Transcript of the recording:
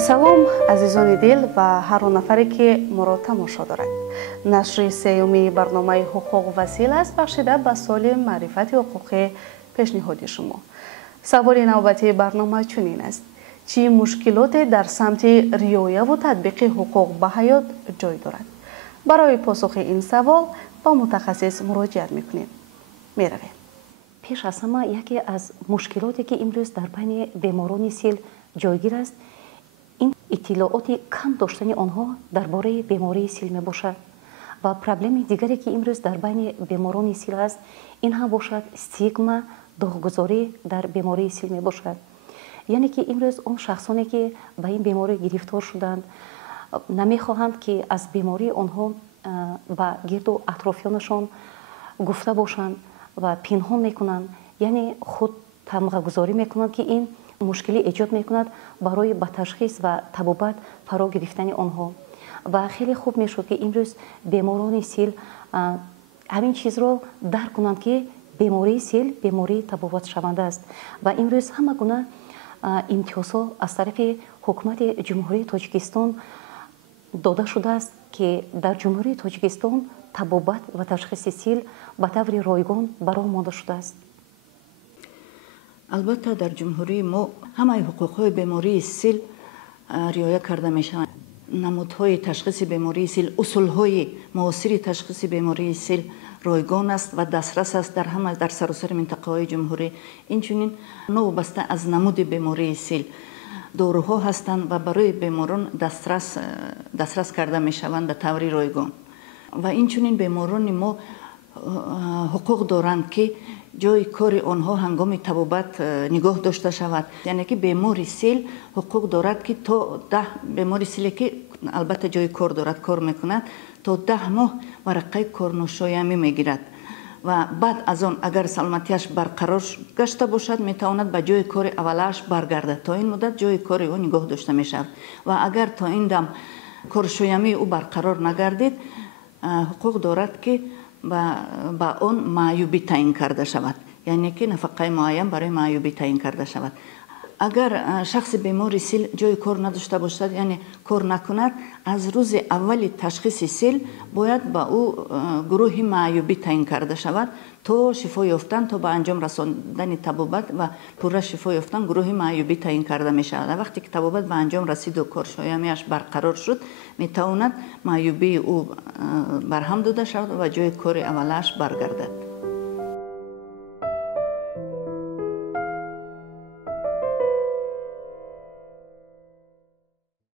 салом азизони дил ва ҳар нафаре ки моро тамошо дорад. Нашри сеюми барномаи ҳуқуқ ва сил аст, бахшида ба соли маърифати ҳуқуқи пешниҳоди шумо. саволи навбатии барнома чунин аст: чӣ мушкилоте дар самти риояву татбиқи ҳуқуқ ба ҳаёт ҷой дорад? барои посухи ин савол ба мутахассис муроҷиат мекунем. меравем. пеш аз ҳама яке аз мушкилоте ки имрӯз дар байни беморони сил ҷойгир аст, ин иттилооти кам доштани онҳо дар бораи бемории сил мебошад. ва проблеми дигаре ки имрӯз дар байни беморони сил аст, ин ҳам бошад стигма, доғгузорӣ дар бемории сил мебошад. яъне ки имрӯз он шахсоне ки ба ин беморӣ гирифтор шуданд, намехоҳанд ки аз бемории онҳо ба гирду атрофиёнашон гуфта бошанд ва пинҳон мекунанд, яъне худ тамғагузорӣ мекунанд ки ин мушкилӣ эҷод мекунад барои ба ташхис ва табобат фаро гирифтани онҳо. ва хеле хуб мешуд ки имрӯз беморони сил ҳамин чизро дарк кунанд ки бемории сил бемории табобатшаванда аст. ва имрӯз ҳама гуна имтиёзҳо аз тарафи ҳукумати ҷумҳурии Тоҷикистон дода шудааст ки дар ҷумҳурии Тоҷикистон табобат ва ташхиси сил ба таври ройгон баро монда шудааст. албатта дар ҷумҳурии мо ҳамаи ҳуқуқҳои бемории сил риоя карда мешаванд. намудҳои ташхиси бемории сил, усулҳои муосири ташхиси бемории сил ройгон аст ва дастрас аст дар саросари минтақаҳои ҷумҳурӣ. инчунин новобаста аз намуди бемории сил доруҳо ҳастанд ва барои беморон дастрас карда мешаванд ба таври ройгон. ва инчунин беморони мо ҳуқуқ доранд ки ҷои кори онҳо ҳангоми табобат нигоҳ дошта шавад. яъне ки бемори сил ҳуқуқ дорад ки то 10 бемори силе ки албатта ҷои кор дорад, кор мекунад, то 10 моҳ варақаи корношоямӣ мегирад. ва баъд аз он агар саломатиаш барқарор гашта бошад, метавонад ба ҷои кори аввалааш баргардад. то ин муддат ҷои кори ӯ нигоҳ дошта мешавад. ва агар то ин дам коршоямии ӯ барқарор нагардид, ҳуқуқ дорад ки ба он маъюбӣ таъин карда шавад, яъне ки нафақаи муайян барои маъюбӣ таъин карда шавад. агар шахси бемори сил ҷои кор надошта бошад, яъне кор накунад, аз рӯзи аввали ташхиси сил бояд ба ӯ гурӯҳи маъюбӣ таъин карда шавад, то шифо ёфтан, то ба анҷом расондани табобат ва пурра шифо ёфтан гурӯҳи маъюбӣ таъин карда мешавад. вақте ки табобат ба анҷом расиду коршоямиаш барқарор шуд, метавонад маъюбии ӯ барҳам дода шавад ва ҷои кори аввалааш баргардад.